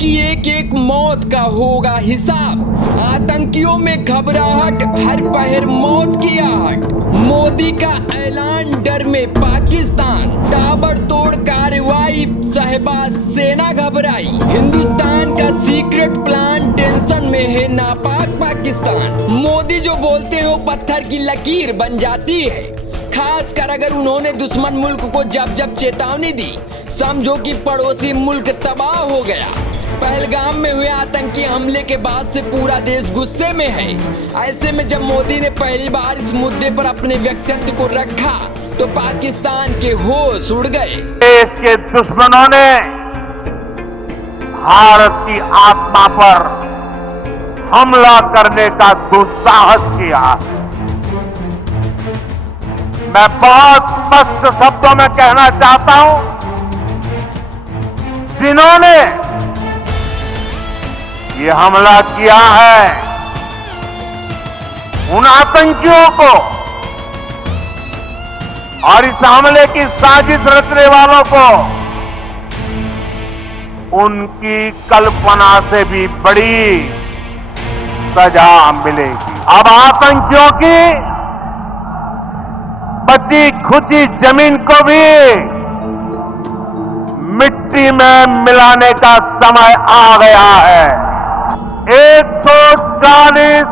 की एक एक मौत का होगा हिसाब। आतंकियों में घबराहट, हर पहर मौत की आहट। मोदी का ऐलान, डर में पाकिस्तान। ताबड़तोड़ कार्रवाई, शहबाज सेना घबराई। हिंदुस्तान का सीक्रेट प्लान, टेंशन में है नापाक पाकिस्तान। मोदी जो बोलते हो पत्थर की लकीर बन जाती है, खासकर अगर उन्होंने दुश्मन मुल्क को जब जब चेतावनी दी, समझो कि पड़ोसी मुल्क तबाह हो गया। पहलगाम में हुए आतंकी हमले के बाद से पूरा देश गुस्से में है। ऐसे में जब मोदी ने पहली बार इस मुद्दे पर अपने व्यक्तित्व को रखा तो पाकिस्तान के होश उड़ गए। देश के दुश्मनों ने भारत की आत्मा पर हमला करने का दुस्साहस किया। मैं बहुत स्पष्ट शब्दों में कहना चाहता हूं, जिन्होंने ये हमला किया है, उन आतंकियों को और इस हमले की साजिश रचने वालों को उनकी कल्पना से भी बड़ी सजा मिलेगी। अब आतंकियों की बची खुची जमीन को भी मिट्टी में मिलाने का समय आ गया है। 140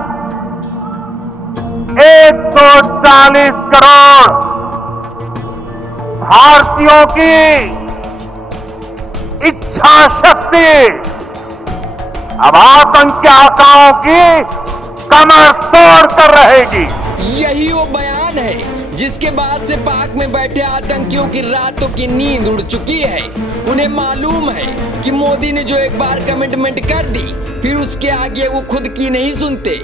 करोड़ भारतीयों की इच्छा शक्ति अब आतंकी आकाओं की कमर तोड़ कर रहेगी। यही वो बयान है जिसके बाद से पाक में बैठे आतंकियों की रातों की नींद उड़ चुकी है। उन्हें मालूम है कि मोदी ने जो एक बार कमिटमेंट कर दी, फिर उसके आगे वो खुद की नहीं सुनते।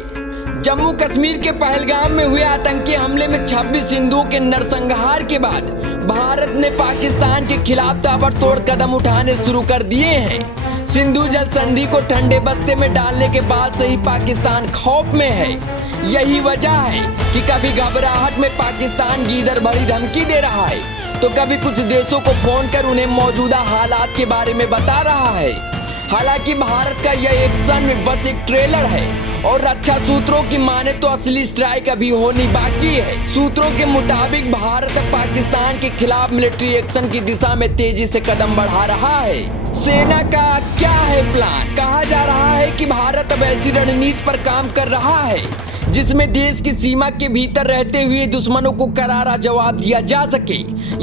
जम्मू कश्मीर के पहलगाम में हुए आतंकी हमले में 26 हिंदुओं के नरसंहार के बाद भारत ने पाकिस्तान के खिलाफ ताबड़तोड़ कदम उठाने शुरू कर दिए हैं। सिंधु जल संधि को ठंडे बस्ते में डालने के बाद से ही पाकिस्तान खौफ में है। यही वजह है कि कभी घबराहट में पाकिस्तान गीदड़ भरी धमकी दे रहा है, तो कभी कुछ देशों को फोन कर उन्हें मौजूदा हालात के बारे में बता रहा है। हालांकि भारत का यह एक्शन बस एक ट्रेलर है और रक्षा सूत्रों की माने तो असली स्ट्राइक अभी होनी बाकी है। सूत्रों के मुताबिक भारत पाकिस्तान के खिलाफ मिलिट्री एक्शन की दिशा में तेजी से कदम बढ़ा रहा है। सेना का क्या है प्लान? कहा जा रहा है कि भारत अब ऐसी रणनीति पर काम कर रहा है जिसमें देश की सीमा के भीतर रहते हुए दुश्मनों को करारा जवाब दिया जा सके,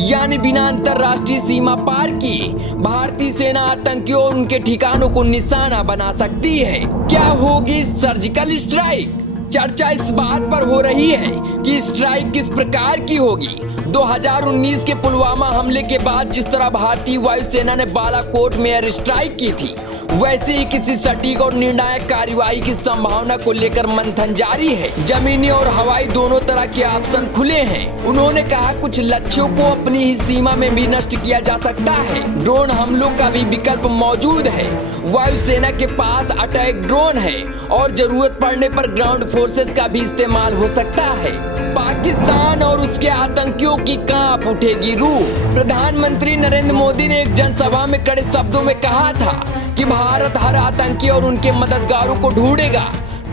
यानी बिना अंतरराष्ट्रीय सीमा पार किए भारतीय सेना आतंकियों और उनके ठिकानों को निशाना बना सकती है। क्या होगी सर्जिकल स्ट्राइक? चर्चा इस बात पर हो रही है कि स्ट्राइक किस प्रकार की होगी। 2019 के पुलवामा हमले के बाद जिस तरह भारतीय वायुसेना ने बालाकोट में एयर स्ट्राइक की थी, वैसे ही किसी सटीक और निर्णायक कार्रवाई की संभावना को लेकर मंथन जारी है। जमीनी और हवाई दोनों तरह के ऑप्शन खुले हैं। उन्होंने कहा कुछ लक्ष्यों को अपनी ही सीमा में भी नष्ट किया जा सकता है। ड्रोन हमलों का भी विकल्प मौजूद है। वायुसेना के पास अटैक ड्रोन है और जरूरत पड़ने पर ग्राउंड फोर्सेस का भी इस्तेमाल हो सकता है। पाकिस्तान और उसके आतंकियों की कांप उठेगी रूह। प्रधानमंत्री नरेंद्र मोदी ने एक जनसभा में कड़े शब्दों में कहा था कि भारत हर आतंकी और उनके मददगारों को ढूंढेगा,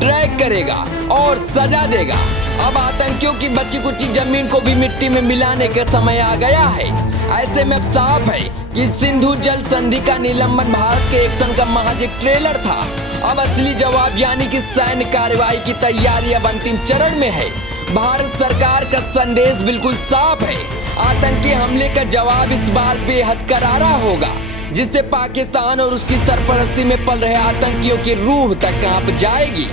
ट्रैक करेगा और सजा देगा। अब आतंकियों की बची कुची जमीन को भी मिट्टी में मिलाने का समय आ गया है। ऐसे में अब साफ है कि सिंधु जल संधि का निलंबन भारत के एक्शन का महज एक ट्रेलर था। अब असली जवाब यानी कि सैन्य कार्रवाई की तैयारी अब अंतिम चरण में है। भारत सरकार का संदेश बिल्कुल साफ है। आतंकी हमले का जवाब इस बार बेहद करारा होगा, जिससे पाकिस्तान और उसकी सरपरस्ती में पल रहे आतंकियों की रूह तक कांप जाएगी।